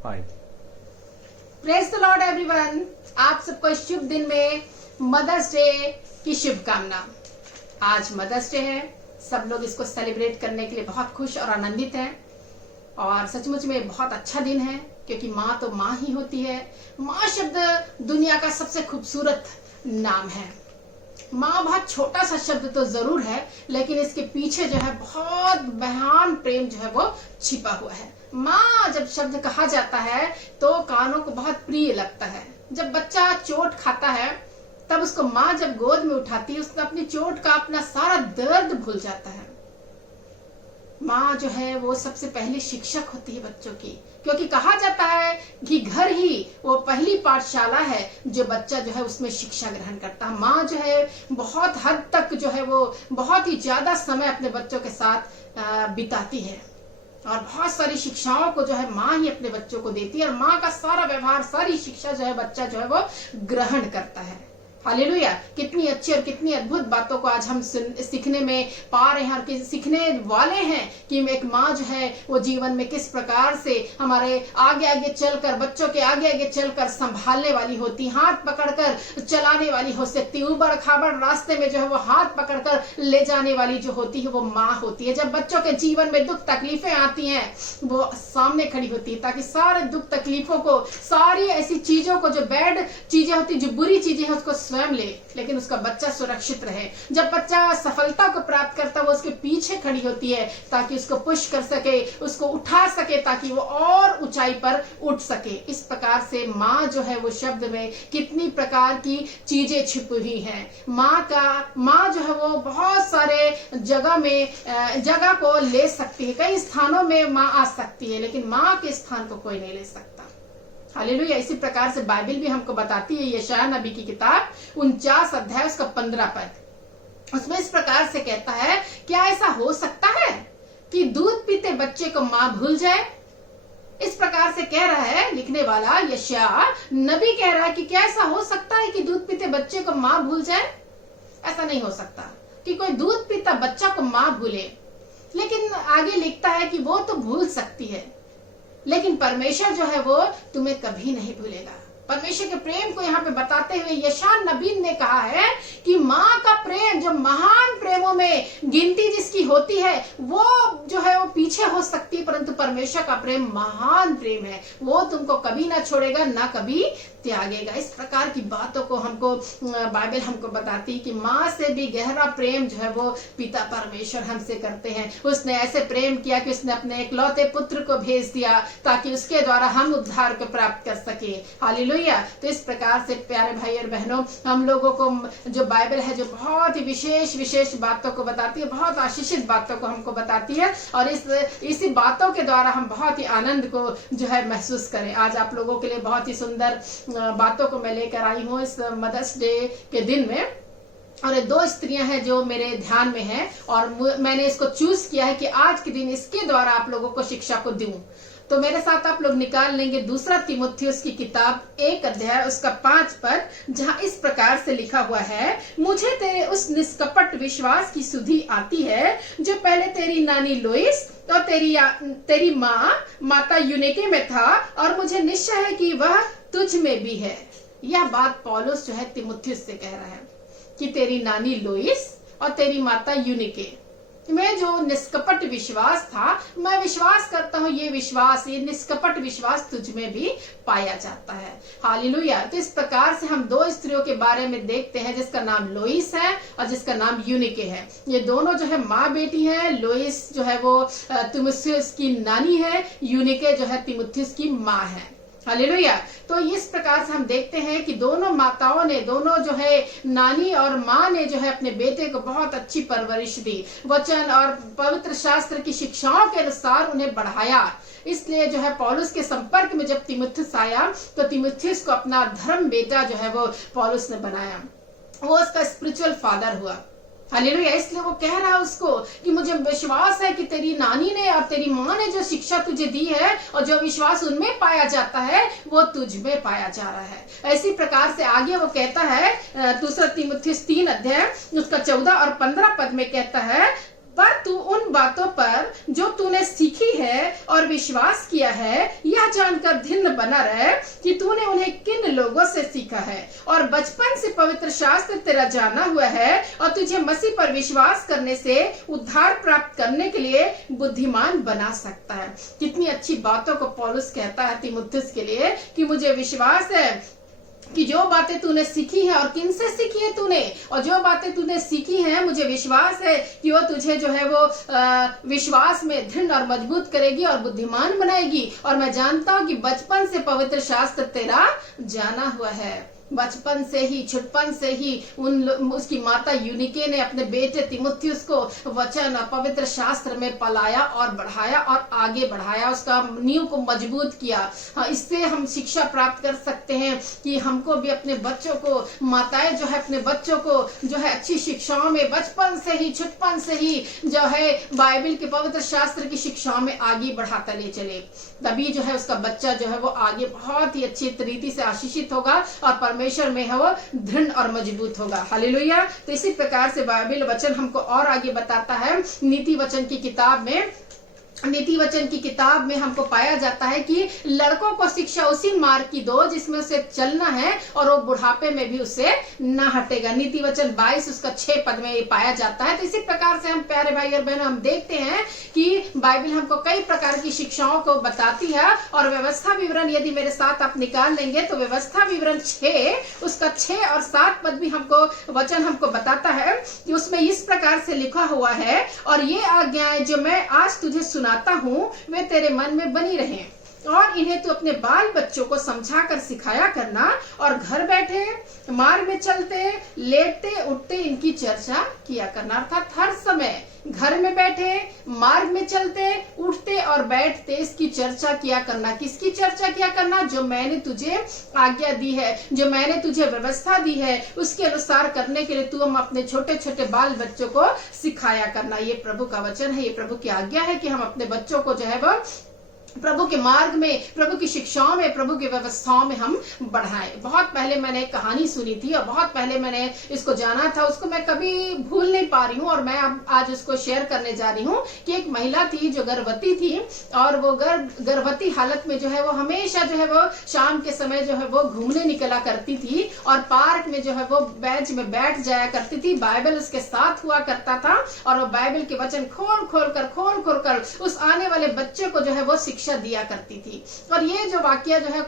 5। Praise the Lord everyone. आप सबको इस शुभ दिन में मदर्स डे की शुभकामना। आज मदर्स डे है, सब लोग इसको सेलिब्रेट करने के लिए बहुत खुश और आनंदित हैं और सचमुच में बहुत अच्छा दिन है क्योंकि माँ तो माँ ही होती है। माँ शब्द दुनिया का सबसे खूबसूरत नाम है। माँ बहुत छोटा सा शब्द तो जरूर है, लेकिन इसके पीछे जो है बहुत महान प्रेम जो है वो छिपा हुआ है। माँ जब शब्द कहा जाता है तो कानों को बहुत प्रिय लगता है। जब बच्चा चोट खाता है तब उसको माँ जब गोद में उठाती है, उसको अपनी चोट का अपना सारा दर्द भूल जाता है। माँ जो है वो सबसे पहली शिक्षक होती है बच्चों की, क्योंकि कहा जाता है कि घर ही वो पहली पाठशाला है जो बच्चा जो है उसमें शिक्षा ग्रहण करता है। माँ जो है बहुत हद तक जो है वो बहुत ही ज्यादा समय अपने बच्चों के साथ बिताती है और बहुत सारी शिक्षाओं को जो है माँ ही अपने बच्चों को देती है और माँ का सारा व्यवहार, सारी शिक्षा जो है बच्चा जो है वो ग्रहण करता है। हालेलुया। कितनी अच्छी और कितनी अद्भुत बातों को आज हम सीखने में पा रहे हैं और सीखने वाले हैं कि एक माँ जो है वो जीवन में किस प्रकार से हमारे आगे आगे चलकर, बच्चों के आगे आगे चलकर संभालने वाली होती, हाथ पकड़कर चलाने वाली हो सकती, उबड़ खाबड़ रास्ते में जो है वो हाथ पकड़कर ले जाने वाली जो होती है वो माँ होती है। जब बच्चों के जीवन में दुख तकलीफें आती हैं वो सामने खड़ी होती है ताकि सारे दुख तकलीफों को, सारी ऐसी चीजों को, जो बैड चीजें होती, जो बुरी चीजें हैं, उसको स्वयं ले, लेकिन उसका बच्चा सुरक्षित रहे। जब बच्चा सफलता को प्राप्त करता है वो उसके पीछे खड़ी होती है ताकि उसको पुश कर सके, उसको उठा सके ताकि वो और ऊंचाई पर उठ सके। इस प्रकार से माँ जो है वो शब्द में कितनी प्रकार की चीजें छिपी हुई हैं। माँ जो है वो बहुत सारे जगह को ले सकती है, कई स्थानों में माँ आ सकती है, लेकिन माँ के स्थान को कोई नहीं ले सकता। हालेलुया। इसी प्रकार से बाइबल भी हमको बताती है, यशायाह नबी की किताब 49 अध्याय उसका 15 पद, उसमें इस प्रकार से कहता है, क्या ऐसा हो सकता है कि दूध पीते बच्चे को माँ भूल जाए? इस प्रकार से कह रहा है लिखने वाला यशायाह नबी, कह रहा है कि क्या ऐसा हो सकता है कि दूध पीते बच्चे को माँ भूल जाए? ऐसा नहीं हो सकता कि कोई दूध पीता बच्चा को माँ भूले, लेकिन आगे लिखता है कि वो तो भूल सकती है, लेकिन परमेश्वर जो है वो तुम्हें कभी नहीं भूलेगा। परमेश्वर के प्रेम को यहाँ पे बताते हुए यशायाह नबी ने कहा है कि माँ का प्रेम, जो महान प्रेमों में गिनती जिसकी होती है, वो जो है वो पीछे हो सकती है, परंतु परमेश्वर का प्रेम महान प्रेम है। वो तुमको कभी ना छोड़ेगा, ना कभी त्यागेगा। इस प्रकार की बातों को हमको बाइबल हमको बताती है कि माँ से भी गहरा प्रेम जो है वो पिता परमेश्वर हमसे करते हैं। उसने ऐसे प्रेम किया कि उसने अपने इकलौते पुत्र को भेज दिया ताकि उसके द्वारा हम उद्धार को प्राप्त कर सके। हालेलुया। तो इस प्रकार से प्यारे भाई और बहनों, हम लोगों को जो बाइबल है जो बहुत ही विशेष बातों को बताती है, बहुत आशीषित बातों को हमको बताती है और इसी बातों के द्वारा हम बहुत ही आनंद को जो है महसूस करें। आज आप लोगों के लिए बहुत ही सुंदर बातों को मैं लेकर आई हूँ इस मदर्स डे के दिन में, और ये 2 स्त्रियां हैं जो मेरे ध्यान में हैं और मैंने इसको चूज किया है कि आज के दिन इसके द्वारा आप लोगों को शिक्षा को दूं। तो मेरे साथ आप लोग निकाल लेंगे 2 तीमुथियुस की किताब 1 अध्याय उसका 5 पद, जहां इस प्रकार से लिखा हुआ है, मुझे तेरे उस निष्कपट विश्वास की सुधि आती है जो पहले तेरी नानी लोइस और तेरी माता यूनिके में था, और मुझे निश्चय है कि वह तुझ में भी है। यह बात पौलुस जो है तीमुथियुस से कह रहा है कि तेरी नानी लोइस और तेरी माता यूनिके में जो निष्कपट विश्वास था, मैं विश्वास करता हूँ ये निष्कपट विश्वास तुझ में भी पाया जाता है। हालेलुया। तो इस प्रकार से हम 2 स्त्रियों के बारे में देखते हैं, जिसका नाम लोइस है और जिसका नाम यूनिके है। ये दोनों जो है माँ बेटी है। लोइस जो है वो तीमुथियुस की नानी है, यूनिके जो है तीमुथियुस की माँ है। हालेलुया। तो इस प्रकार से हम देखते हैं कि दोनों माताओं ने, दोनों जो है नानी और माँ ने जो है अपने बेटे को बहुत अच्छी परवरिश दी, वचन और पवित्र शास्त्र की शिक्षाओं के अनुसार उन्हें बढ़ाया। इसलिए जो है पौलुस के संपर्क में जब तीमुथियुस आया तो तीमुथियुस को अपना धर्म बेटा जो है वो पौलुस ने बनाया, वो उसका स्पिरिचुअल फादर हुआ। हालेलुया। इसलिए वो कह रहा है उसको कि मुझे विश्वास है कि तेरी नानी ने और तेरी माँ ने जो शिक्षा तुझे दी है और जो विश्वास उनमें पाया जाता है वो तुझ में पाया जा रहा है। इसी प्रकार से आगे वो कहता है 2 तीमुथियुस 3 अध्याय उसका 14 और 15 पद में कहता है, पर तू उन बातों पर जो तूने सीखी है और विश्वास किया है यह जानकर धिन्न बना रहे कि तूने उन्हें किन लोगों से सीखा है और बचपन से पवित्र शास्त्र तेरा जाना हुआ है और तुझे मसीह पर विश्वास करने से उद्धार प्राप्त करने के लिए बुद्धिमान बना सकता है। कितनी अच्छी बातों को पौलुस कहता है तीमुथियुस के लिए कि मुझे विश्वास है कि जो बातें तूने सीखी है और किन से सीखी है तूने, और जो बातें तूने सीखी हैं मुझे विश्वास है कि वो तुझे जो है वो विश्वास में दृढ़ और मजबूत करेगी और बुद्धिमान बनाएगी। और मैं जानता हूं कि बचपन से पवित्र शास्त्र तेरा जाना हुआ है। बचपन से ही, छुटपन से ही उसकी माता यूनिके ने अपने बेटे तीमुथियुस को वचन और पवित्र शास्त्र में पलाया और बढ़ाया और आगे बढ़ाया, उसका नींव को मजबूत किया। हाँ, इससे हम शिक्षा प्राप्त कर सकते हैं कि हमको भी अपने बच्चों को, माताएं जो है अपने बच्चों को जो है अच्छी शिक्षाओं में बचपन से ही, छुटपन से ही जो है बाइबल के पवित्र शास्त्र की शिक्षाओं में आगे बढ़ाता ले चले, तभी जो है उसका बच्चा जो है वो आगे बहुत ही अच्छी रीति से आशीषित होगा और परमेश्वर में है वो दृढ़ और मजबूत होगा। हालेलुया। तो इसी प्रकार से बाइबल वचन हमको और आगे बताता है। नीति वचन की किताब में हमको पाया जाता है कि लड़कों को शिक्षा उसी मार्ग की दो जिसमें उसे चलना है और वो बुढ़ापे में भी उससे न हटेगा। नीति वचन 22 उसका 6 पद में ये पाया जाता है। तो इसी प्रकार से हम प्यारे भाई और बहनों हम देखते हैं कि बाइबल हमको कई प्रकार की शिक्षाओं को बताती है। और व्यवस्था विवरण यदि मेरे साथ आप निकाल लेंगे तो व्यवस्था विवरण 6 उसका 6 और 7 पद भी हमको वचन हमको बताता है कि उसमें इस प्रकार से लिखा हुआ है, और ये आज्ञाएं जो मैं आज तुझे सुनाता हूँ वे तेरे मन में बनी रहें और इन्हें तू अपने बाल बच्चों को समझा कर सिखाया करना, और घर बैठे, मार्ग में चलते, लेटते उठते इनकी चर्चा किया करना। अर्थात हर समय घर में बैठे, मार्ग में चलते, उठते और बैठते इसकी चर्चा किया करना। किसकी चर्चा किया करना? जो मैंने तुझे आज्ञा दी है, जो मैंने तुझे व्यवस्था दी है, उसके अनुसार करने के लिए तू हम अपने छोटे छोटे बाल बच्चों को सिखाया करना। ये प्रभु का वचन है, ये प्रभु की आज्ञा है कि हम अपने बच्चों को जो है वो प्रभु के मार्ग में, प्रभु की शिक्षाओं में, प्रभु की व्यवस्थाओं में हम बढ़ाएं। बहुत पहले मैंने एक कहानी सुनी थी और बहुत पहले मैंने इसको जाना था, उसको मैं कभी भूल नहीं पा रही हूँ और मैं अब आज उसको शेयर करने जा रही हूँ कि एक महिला थी जो गर्भवती थी और वो गर्भवती हालत में जो है वो हमेशा जो है वो शाम के समय जो है वो घूमने निकला करती थी और पार्क में जो है वो बेंच में बैठ जाया करती थी। बाइबल उसके साथ हुआ करता था और वो बाइबल के वचन खोल खोल कर उस आने वाले बच्चे को जो है वो शिक्षा दिया करती थी। और ये जो वाक्य जो है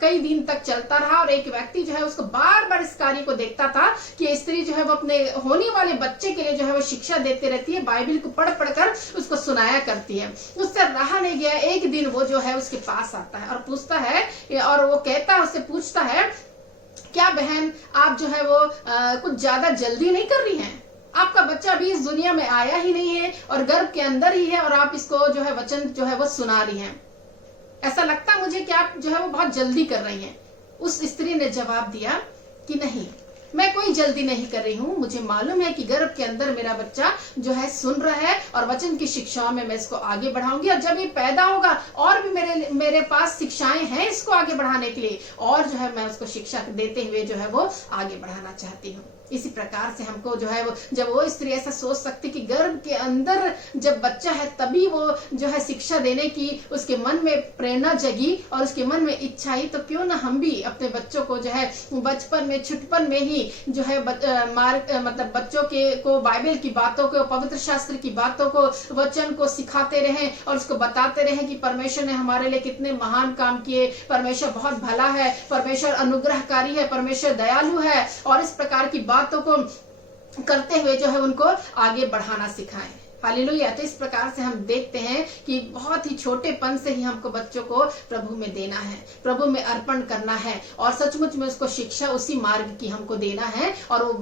कई दिन तक चलता रहा और एक व्यक्ति जो है उसको बार बार इस कार्य को देखता था कि स्त्री जो है वो अपने होने वाले बच्चे के लिए जो है वो शिक्षा देते रहती है, बाइबल को पढ़ कर उसको सुनाया करती है। उससे रहा नहीं गया, एक दिन वो जो है उसके पास आता है और पूछता है और वो कहता है, उससे पूछता है, क्या बहन आप जो है वो कुछ ज्यादा जल्दी नहीं कर रही हैं? आपका बच्चा अभी इस दुनिया में आया ही नहीं है और गर्भ के अंदर ही है और आप इसको जो है वचन जो है वो सुना रही हैं। ऐसा लगता है मुझे कि आप जो है वो बहुत जल्दी कर रही हैं। उस स्त्री ने जवाब दिया कि नहीं, मैं कोई जल्दी नहीं कर रही हूँ। मुझे मालूम है कि गर्भ के अंदर मेरा बच्चा जो है सुन रहा है और वचन की शिक्षाओं में मैं इसको आगे बढ़ाऊंगी और जब ये पैदा होगा और भी मेरे पास शिक्षाएं हैं इसको आगे बढ़ाने के लिए और जो है मैं उसको शिक्षा देते हुए जो है वो आगे बढ़ाना चाहती हूँ। इसी प्रकार से हमको जो है वो, जब वो स्त्री ऐसा सोच सकती कि गर्भ के अंदर जब बच्चा है तभी वो जो है शिक्षा देने की उसके मन में प्रेरणा जगी और उसके मन में इच्छा आई, तो क्यों ना हम भी अपने बच्चों को जो है बचपन में, छुटपन में ही जो है मतलब बच्चों को बाइबल की बातों को, पवित्र शास्त्र की बातों को, वचन को सिखाते रहें और उसको बताते रहें कि परमेश्वर ने हमारे लिए कितने महान काम किए, परमेश्वर बहुत भला है, परमेश्वर अनुग्रहकारी है, परमेश्वर दयालु है, और इस प्रकार की बातों को करते हुए जो है उनको आगे बढ़ाना सिखाएं। हालेलुया। तो इस प्रकार से हम देखते हैं कि बहुत ही छोटेपन से ही हमको बच्चों को प्रभु में देना है, प्रभु में अर्पण करना है और सचमुच में उसको शिक्षा उसी मार्ग की हमको देना है। और वो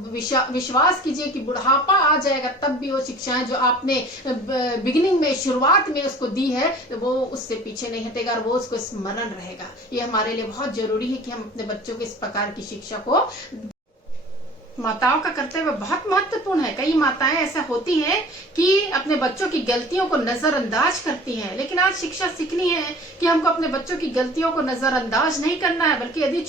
विश्वास कीजिए कि बुढ़ापा आ जाएगा तब भी वो शिक्षाएं जो आपने बिगिनिंग में, शुरुआत में उसको दी है, वो उससे पीछे नहीं हटेगा और वो उसको स्मरण रहेगा। ये हमारे लिए बहुत जरूरी है कि हम अपने बच्चों को इस प्रकार की शिक्षा को माताओं का कर्तव्य बहुत महत्वपूर्ण है। कई माताएं ऐसा होती हैं कि अपने बच्चों की गलतियों को नजरअंदाज करती हैं, लेकिन आज शिक्षा सीखनी है कि हमको अपने बच्चों की गलतियों को नजरअंदाज नहीं करना है, बल्कि यदि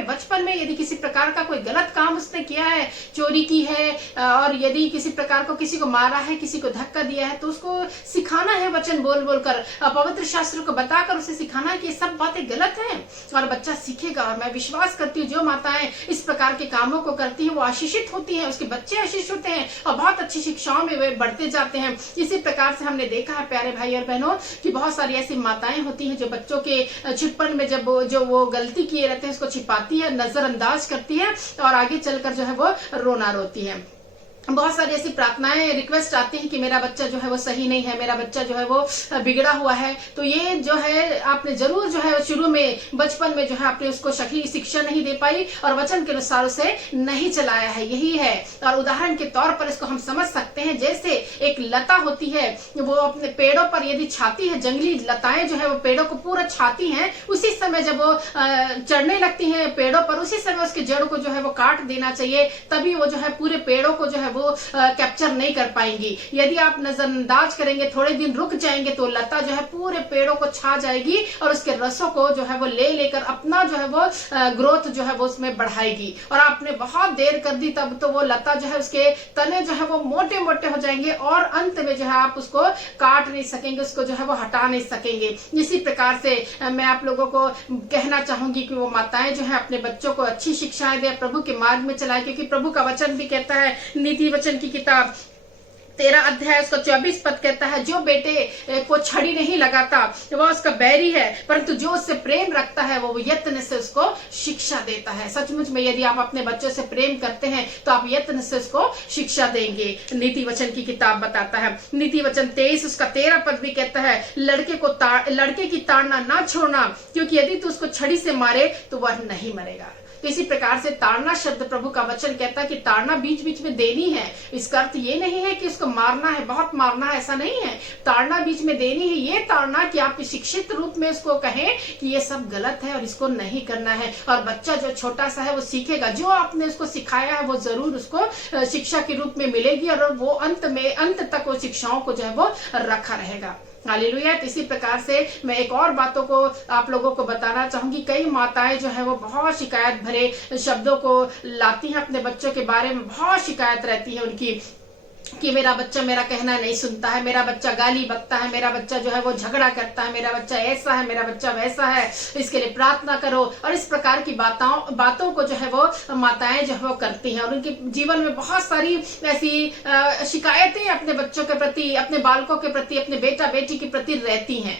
बचपन में यदि किसी प्रकार का कोई गलत काम उसने किया है, चोरी की है, और यदि किसी प्रकार को किसी को मारा है, किसी को धक्का दिया है, तो उसको सिखाना है वचन बोल बोलकर, पवित्र शास्त्र को बताकर उसे सिखाना है कि ये सब बातें गलत हैं, और बच्चा सीखेगा। और मैं विश्वास करती हूँ जो माताएं इस प्रकार के कामों को करती हैं वो आशीषित होती हैं, उसके बच्चे आशीषित होते हैं और बहुत अच्छी शिक्षाओं में वे बढ़ते जाते हैं। इसी प्रकार से हमने देखा है प्यारे भाई और बहनों कि बहुत सारी ऐसी माताएं होती हैं जो बच्चों के छिपन में जब जो वो गलती किए रहते हैं उसको छिपाती है, नजरअंदाज करती है और आगे चलकर जो है वो रोना रोती है। बहुत सारी ऐसी प्रार्थनाएं रिक्वेस्ट आती हैं कि मेरा बच्चा जो है वो सही नहीं है, मेरा बच्चा जो है वो बिगड़ा हुआ है। तो ये जो है आपने जरूर जो है शुरू में बचपन में जो है आपने उसको सही शिक्षा नहीं दे पाई और वचन के अनुसार उसे नहीं चलाया है, यही है। और उदाहरण के तौर पर इसको हम समझ सकते हैं, जैसे एक लता होती है वो अपने पेड़ों पर यदि छाती है, जंगली लताएं जो है वो पेड़ों को पूरा छाती हैं, उसी समय जब वो चढ़ने लगती हैं पेड़ों पर, उसी समय उसके जड़ को जो है वो काट देना चाहिए, तभी वो जो है पूरे पेड़ों को जो है वो कैप्चर नहीं कर पाएंगी। यदि आप नजरअंदाज करेंगे, थोड़े दिन रुक जाएंगे, तो लता जो है पूरे पेड़ों को छा जाएगी और उसके रसों को जो है वो ले लेकर अपना जो है वो ग्रोथ जो है वो उसमें बढ़ाएगी। और आपने बहुत देर कर दी तब तो वो लता जो है उसके तने जो है वो मोटे मोटे हो जाएंगे और अंत में जो है आप उसको काट नहीं सकेंगे, उसको जो है वो हटा नहीं सकेंगे। इसी प्रकार से मैं आप लोगों को कहना चाहूंगी कि वो माताएं जो है अपने बच्चों को अच्छी शिक्षाएं दे, प्रभु के मार्ग में चलाए, क्योंकि प्रभु का वचन भी कहता है, नीति वचन की किताब 13 अध्याय उसका 24 पद कहता है, जो बेटे को छड़ी नहीं लगाता वह उसका बैरी है, परंतु जो उससे प्रेम रखता है वो यत्न से उसको शिक्षा देता है। सचमुच में यदि आप अपने बच्चों से प्रेम करते हैं तो आप यत्न से उसको शिक्षा देंगे, नीति वचन की किताब बताता है। नीति वचन 23 उसका 13 पद भी कहता है, लड़के की ताड़ना ना छोड़ना, क्योंकि यदि तू उसको छड़ी से मारे तो वह नहीं मरेगा। तो इसी प्रकार से ताड़ना शब्द प्रभु का वचन कहता है कि ताड़ना बीच बीच में देनी है। इसका अर्थ ये नहीं है कि उसको मारना है, बहुत मारना है, ऐसा नहीं है। ताड़ना बीच में देनी है, ये ताड़ना कि आप शिक्षित रूप में उसको कहें कि ये सब गलत है और इसको नहीं करना है। और बच्चा जो छोटा सा है वो सीखेगा, जो आपने उसको सिखाया है वो जरूर उसको शिक्षा के रूप में मिलेगी और वो अंत तक वो शिक्षाओं को जो है वो रखा रहेगा। हालेलुया। इसी प्रकार से मैं एक और बातों को आप लोगों को बताना चाहूंगी। कई माताएं जो है वो बहुत शिकायत भरे शब्दों को लाती हैं अपने बच्चों के बारे में, बहुत शिकायत रहती है उनकी कि मेरा बच्चा मेरा कहना नहीं सुनता है, मेरा बच्चा गाली बकता है, मेरा बच्चा जो है वो झगड़ा करता है, मेरा बच्चा ऐसा है, मेरा बच्चा वैसा है, इसके लिए प्रार्थना करो। और इस प्रकार की बातों को जो है वो माताएं जो है वो करती हैं और उनके जीवन में बहुत सारी ऐसी शिकायतें अपने बच्चों के प्रति, अपने बालकों के प्रति, अपने बेटा बेटी के प्रति रहती हैं।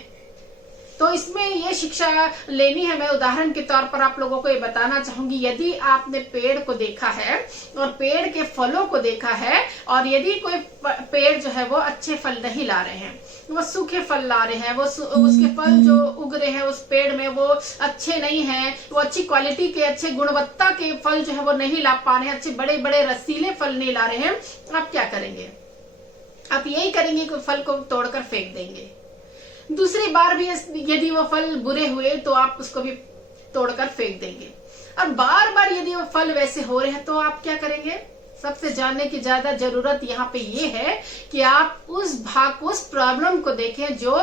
तो इसमें ये शिक्षा लेनी है। मैं उदाहरण के तौर पर आप लोगों को ये बताना चाहूंगी, यदि आपने पेड़ को देखा है और पेड़ के फलों को देखा है और यदि कोई पेड़ जो है वो अच्छे फल नहीं ला रहे हैं, वो सूखे फल ला रहे हैं, वो उसके फल जो उग रहे हैं उस पेड़ में वो अच्छे नहीं हैं, वो अच्छी क्वालिटी के, अच्छे गुणवत्ता के फल जो है वो नहीं ला पा रहे हैं, अच्छे बड़े बड़े रसीले फल नहीं ला रहे हैं, आप क्या करेंगे? आप यही करेंगे कि फल को तोड़कर फेंक देंगे। दूसरी बार भी यदि वो फल बुरे हुए तो आप उसको भी तोड़कर फेंक देंगे। और बार बार यदि वो फल वैसे हो रहे हैं तो आप क्या करेंगे? सबसे जानने की ज्यादा जरूरत यहाँ पे ये है कि आप उस भाग को, उस प्रॉब्लम को देखें जो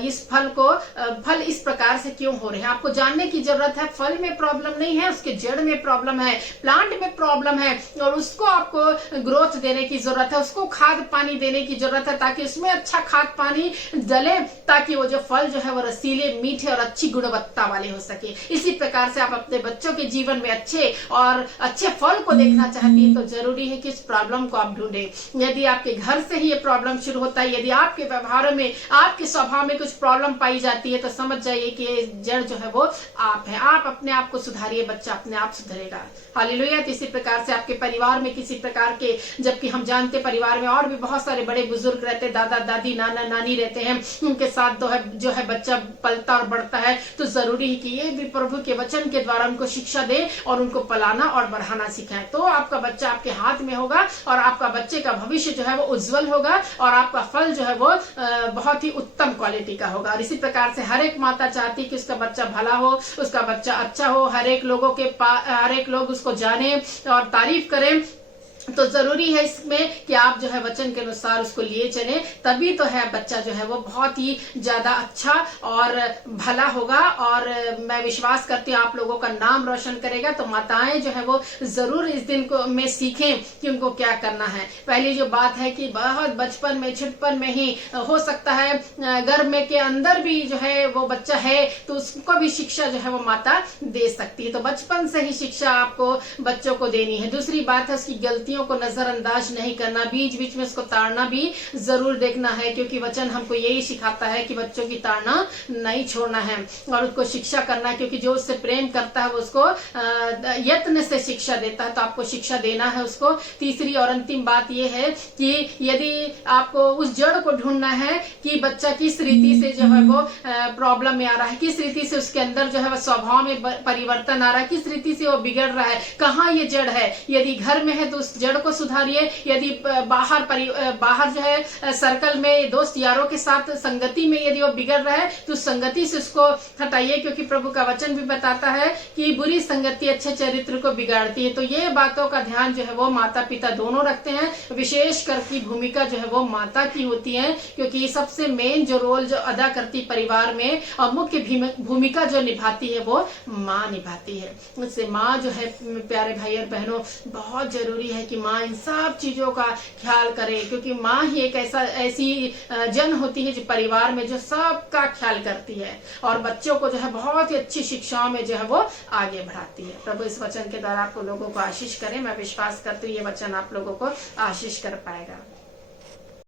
इस फल इस प्रकार से क्यों हो रहे हैं। आपको जानने की जरूरत है। फल में प्रॉब्लम नहीं है, उसके जड़ में प्रॉब्लम है, प्लांट में प्रॉब्लम है और उसको आपको ग्रोथ देने की जरूरत है, उसको खाद पानी देने की जरूरत है ताकि उसमें अच्छा खाद पानी डले, ताकि वो जो फल जो है वो रसीले, मीठे और अच्छी गुणवत्ता वाले हो सके। इसी प्रकार से आप अपने बच्चों के जीवन में अच्छे फल को देखना चाहती है तो जरूरी है कि इस प्रॉब्लम को आप ढूंढें। यदि आपके घर से ही ये प्रॉब्लम शुरू होता है, यदि आपके व्यवहार में, आपके स्वभाव में कुछ प्रॉब्लम पाई जाती है तो समझ जाइए कि जड़ जो है वो आप है। आप अपने आप को सुधारिए, बच्चा अपने आप सुधरेगा। हालेलुया। इसी प्रकार से आपके परिवार में किसी प्रकार के, जबकि हम जानते परिवार में और भी बहुत सारे बड़े बुजुर्ग रहते, दादा दादी, नाना नानी रहते हैं, उनके साथ जो है बच्चा पलता और बढ़ता है, तो जरूरी है कि ये भी प्रभु के वचन के द्वारा उनको शिक्षा दे और उनको पलाना और बढ़ाना सिखाए, तो आपका बच्चा आपके हाथ में होगा और आपका बच्चे का भविष्य जो है वो उज्जवल होगा और आपका फल जो है वो बहुत ही उत्तम क्वालिटी का होगा। और इसी प्रकार से हर एक माता चाहती है कि उसका बच्चा भला हो, उसका बच्चा अच्छा हो, हर एक लोग उसको जाने और तारीफ करें। तो जरूरी है इसमें कि आप जो है वचन के अनुसार उसको लिए चले, तभी तो है बच्चा जो है वो बहुत ही ज्यादा अच्छा और भला होगा। और मैं विश्वास करती हूँ आप लोगों का नाम रोशन करेगा। तो माताएं जो है वो जरूर इस दिन को में सीखें कि उनको क्या करना है। पहली जो बात है कि बहुत बचपन में छुटपन में ही हो सकता है गर्भ में के अंदर भी जो है वो बच्चा है तो उसको भी शिक्षा जो है वो माता दे सकती है। तो बचपन से ही शिक्षा आपको बच्चों को देनी है। दूसरी बात है उसकी गलतियों को नजरअंदाज नहीं करना, बीच बीच में उसको ताड़ना भी जरूर देखना है, क्योंकि वचन हमको यही सिखाता है कि बच्चों की ताड़ना नहीं छोड़ना है और उसको शिक्षा करना है, क्योंकि जो उससे प्रेम करता है वो उसको यत्न से शिक्षा देता है। तो आपको शिक्षा देना है उसको। तीसरी और अंतिम बात यह है कि यदि आपको उस जड़ को ढूंढना है कि बच्चा किस रीति से जो है वो प्रॉब्लम में आ रहा है, किस रीति से उसके अंदर जो है वो स्वभाव में परिवर्तन आ रहा है, किस रीति से वो बिगड़ रहा है, कहाँ ये जड़ है। यदि घर में है तो उस जड़ को सुधारिए, यदि बाहर जो है सर्कल में दोस्त यारों के साथ संगति में यदि वो बिगड़ रहा है तो संगति से उसको हटाइए, क्योंकि प्रभु का वचन भी बताता है कि बुरी संगति अच्छे चरित्र को बिगाड़ती है। तो ये बातों का ध्यान जो है वो माता पिता दोनों रखते हैं। विशेष कर की भूमिका जो है वो माता की होती है, क्योंकि सबसे मेन जो रोल जो अदा करती परिवार में और मुख्य भूमिका जो निभाती है वो माँ निभाती है। उससे माँ जो है प्यारे भाई और बहनों बहुत जरूरी है कि माँ इन सब चीजों का ख्याल करे, क्योंकि माँ ही एक ऐसी जन होती है जो परिवार में जो सबका ख्याल करती है और बच्चों को जो है बहुत ही अच्छी शिक्षाओं में जो है वो आगे बढ़ाती है। प्रभु इस वचन के द्वारा आपको लोगों को आशीष करे। मैं विश्वास करती हूँ ये वचन आप लोगों को आशीष कर पाएगा।